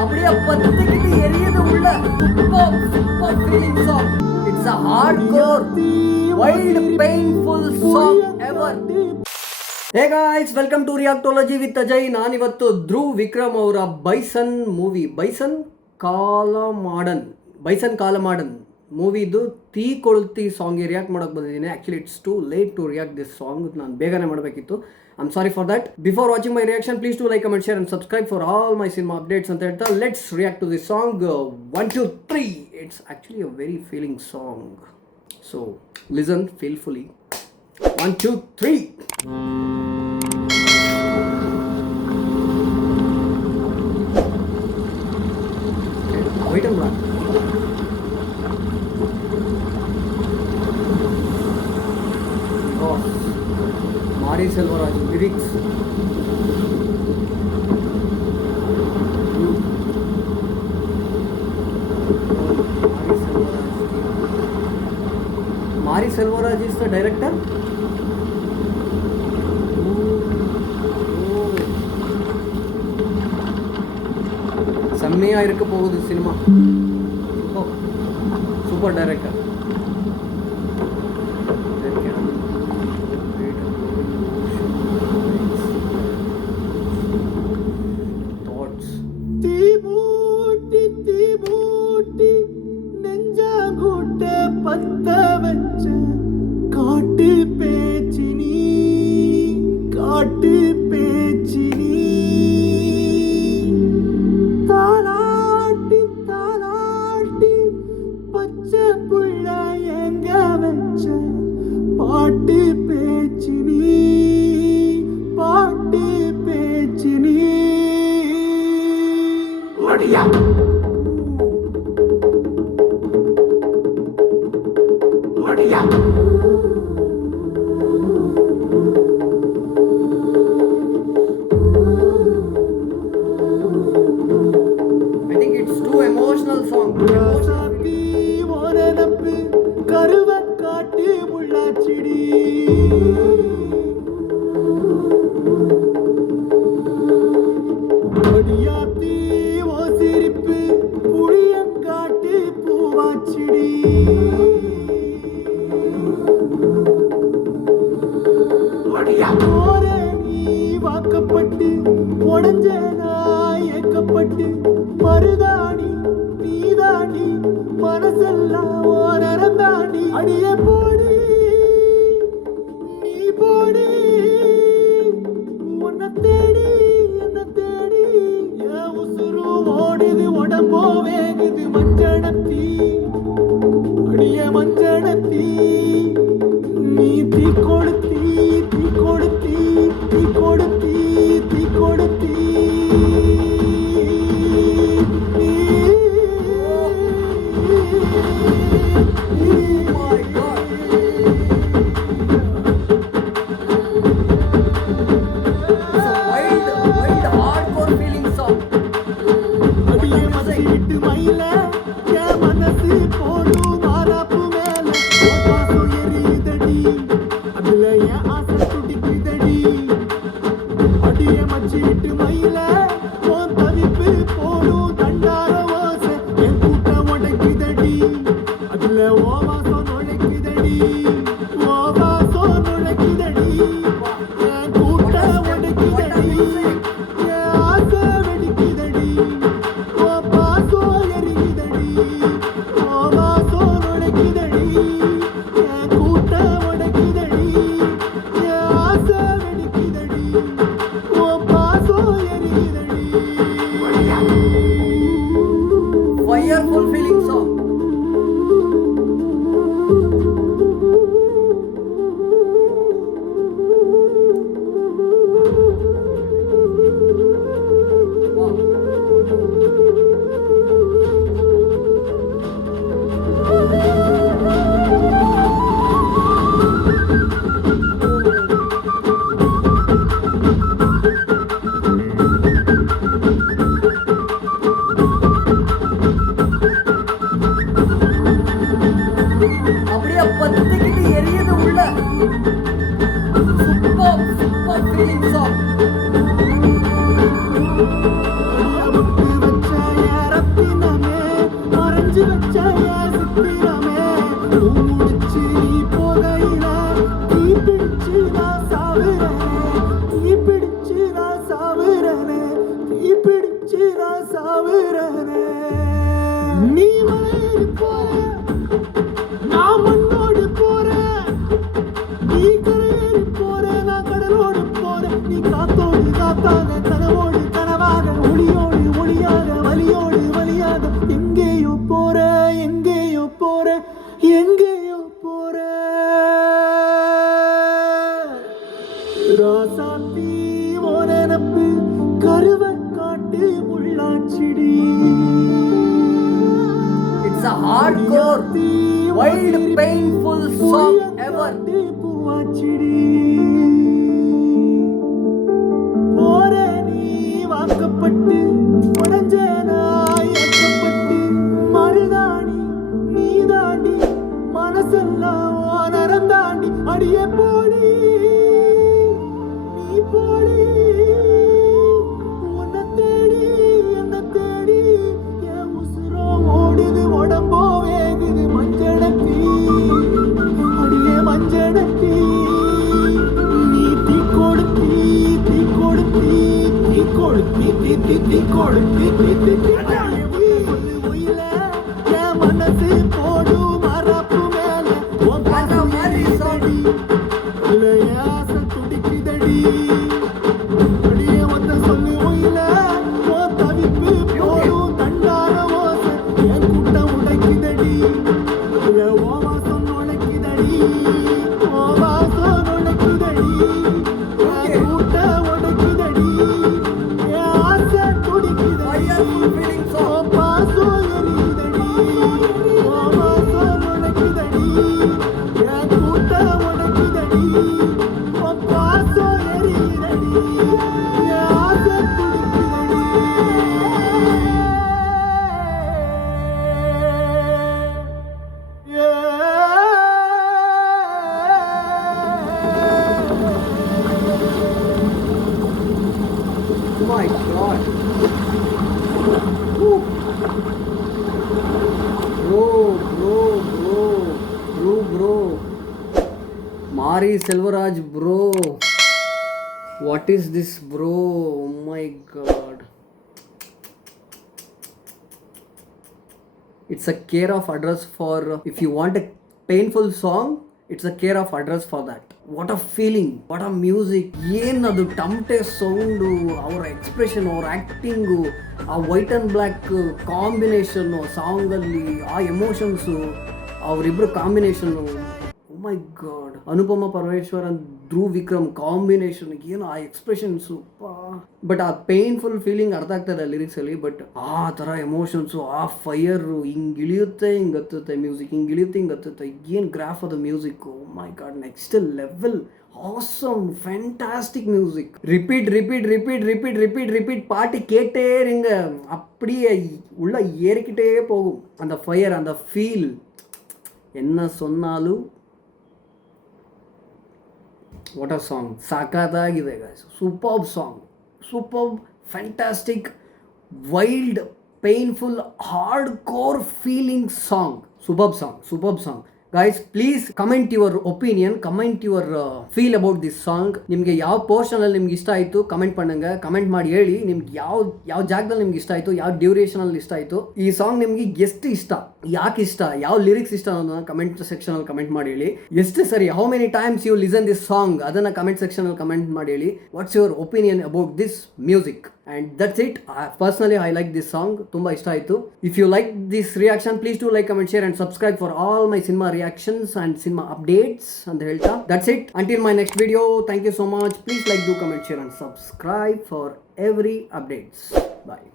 அப்படியே பத்துக்கிட்டு எரியுது உள்ள. Super feeling song. It's a hardcore wild painful song ever. Hey guys, welcome to Reactology with Ajay. ನಾನಿವತ್ತು ಧ್ರುವ್ ವಿಕ್ರಮ್ ಅವರ Bison movie Bison Kaalamaadan ಮೂವಿದು ತೀ ಕೊಳುತ್ತಿ ಸಾಂಗ್ಗೆ ರಿಯಾಕ್ಟ್ ಮಾಡೋಕ್ಕೆ ಬಂದಿದ್ದೀನಿ. Actually it's too late to react this song. ನಾನು ಬೇಗನೆ ಮಾಡಬೇಕಿತ್ತು. I'm sorry for that. Before watching my reaction, please do like, comment, share and subscribe for all my cinema updates ಅಂತ ಹೇಳ್ತಾ let's react to this song. 1, 2, 3. It's actually a very feeling song. So listen feelfully. 1, 2, 3. Wait a minute. Mari Selvaraj lyrics. Mari Selvaraj is the director. செம்மையா இருக்க போகுது cinema. Super director. பத்த வச்ச காட்டு பேச்சினி தாலாட்டி பச்சை புள்ள எங்க வச்ச பாட்டு பேச்சினி Odia I think it's too emotional song. கருவ காட்டு முள்ளாச்சிடி அடியாத்தி ஓ சிரிப்பு புளிய காட்டு பூவாச்சிடி வாக்கப்பட்டு உடஞ்ச நாயக்கப்பட்டு மருதாணி நீதாண்டி மனசெல்லாம் ஓனரந்தாண்டி அடிய போடி நீ போடி உன்னை தேடி என் உசுரு ஓடுது உடம்போ வேகுது மஞ்சனத்தி அடிய மஞ்சனத்தி நீ தீ கொடுத்தி Fireful feeling song. அப்படியே பத்திக்கிட்டு எரியுது உள்ள. Super feeling song. நீ மலையேறி போற, நான் மண்ணோடு போறேன். நீ கரையேறி போற, நான் கடலோடு போறேன். நீ காத்தோடு காத்தாக, கனவோடு கனவாக, ஒளியோடு ஒளியாக, வலியோடு வலியாக, எங்கேயோ போற, எங்கேயோ போற, எங்கேயோ போற. ராசாத்தி ஓ நினப்பு கருவக்காட்டு முள்ளாச்சிடி. It's a hardcore, wild, painful song ever. போற நீ வாக்கப்பட்டு உடஞ்சனாய் ஏக்கப்பட்டு மருதாணி நீ தாண்டி மனசெல்லாம் நரம் தாண்டி அடியே போடி நீ போடி. உன்னை தேடி என்ன தேடி என் உசுரோ ஓடுது உடம்போ வேகுது மஞ்சளத்தி அடியே மஞ்சளத்தி. நீ தீ கொடுத்தி தீ கொடுத்தி தீ கொடுத்தி தீ தீ தீ கொடுத்தி தீ தீ தீ கொடுத்தி. சொல்லு உயில என் மனசு போடு மரப்பு மேல உன் காசு மாதிரி சாடி இளையாச துடிக்குதடி. அடியே ஒத்த சொல்லு உயில உன் தவிப்பு போடும் தண்டார ஓசை என் கூட்டம் உடைக்குதடி. இல்ல ஓ வாசம் நுழைக்குதடி, ஓ வாசம் நுழைக்குதடி, என் கூட்டம் உடைக்குதடி, என் ஆசை துடிக்குதடி. Feeling song. ஓ பாசம் எரியுதடி, ஓ வாசம் நுழைக்குதடி, என் கூட்டம் உடைக்குதடி, ஓ பாசம் எரியுதடி, என் ஆசை துடிக்குதடி. My God. Woo. Bro. Mari Selvaraj, bro. What is this, bro? Oh my God. It's a care of address for if you want a painful song, it's a care of address for that. What a feeling, what a music. ಏನದು ಟಮಟೆ sound, ಅವರ expression, ಅವ್ರ acting, ಆ white and black combination ಸಾಂಗಲ್ಲಿ, ಆ emotions, ಅವರಿಬ್ಬರು combination. Oh my God. Anupama Parameshwar and Dhruv Vikram combination, ಏನು ಆ ಎಕ್ಸ್ಪ್ರೆಷನ್ಸು. ಬಟ್ ಆ ಪೇನ್ಫುಲ್ ಫೀಲಿಂಗ್ ಅರ್ಥ ಆಗ್ತದೆ ಲಿರಿಕ್ಸಲ್ಲಿ. ಬಟ್ ಆ ಥರ ಎಮೋಷನ್ಸು, ಆ ಫೈರು ಹಿಂಗೆ ಇಳಿಯುತ್ತೆ, ಹಿಂಗೆ ಹತ್ತುತ್ತೆ ಮ್ಯೂಸಿಕ್, ಹಿಂಗೆ ಇಳಿಯುತ್ತೆ, ಹಿಂಗೆ ಹತ್ತುತ್ತೆ. ಏನು ಗ್ರಾಫ್ ಅದು music. Oh my god, next level. Awesome, fantastic music. Repeat பாட்டு கேட்டே இருங்க, அப்படியே உள்ள ஏறிக்கிட்டே போகும். அந்த ஃபயர், அந்த ஃபீல், என்ன சொன்னாலும். ವಾಟ್ ಅ ಸಾಂಗ್, ಸಾಕಾಗಿದೆ guys. Superb song, superb, fantastic, wild, painful, hard core feeling song. Superb song. Guys, please comment your opinion, comment your feel about this song. ನಿಮಗೆ ಯಾವ ಪೋರ್ಷನಲ್ಲಿ ನಿಮ್ಗೆ ಇಷ್ಟ ಆಯಿತು ಕಮೆಂಟ್ ಪಣ್ಣಂಗೆ, ಕಮೆಂಟ್ ಮಾಡಿ ಹೇಳಿ. ನಿಮ್ಗೆ ಯಾವ ಜಾಗದಲ್ಲಿ ನಿಮ್ಗೆ ಇಷ್ಟ ಆಯಿತು, ಯಾವ ಡ್ಯೂರೇಷನಲ್ಲಿ ಇಷ್ಟ ಆಯಿತು, ಈ ಸಾಂಗ್ ನಿಮಗೆ ಎಷ್ಟು ಇಷ್ಟ, ಯಾಕೆ ಇಷ್ಟ, ಯಾವ ಲಿರಿಕ್ಸ್ ಇಷ್ಟ ಅನ್ನೋದನ್ನ ಕಮೆಂಟ್ ಸೆಕ್ಷನಲ್ಲಿ ಕಮೆಂಟ್ ಮಾಡಿ ಹೇಳಿ. ಎಷ್ಟು ಸರಿ, how many times you listen this song, ಅದನ್ನು ಕಮೆಂಟ್ ಸೆಕ್ಷನಲ್ಲಿ ಕಮೆಂಟ್ ಮಾಡಿ ಹೇಳಿ. What's your opinion about this music. And that's it. Personally, I like this song. Tumba ishta aitu. If you like this reaction, please do like, comment, share and subscribe for all my cinema reactions and cinema updates. And helta. That's it. Until my next video. Thank you so much. Please like, do comment, share and subscribe for every updates. Bye.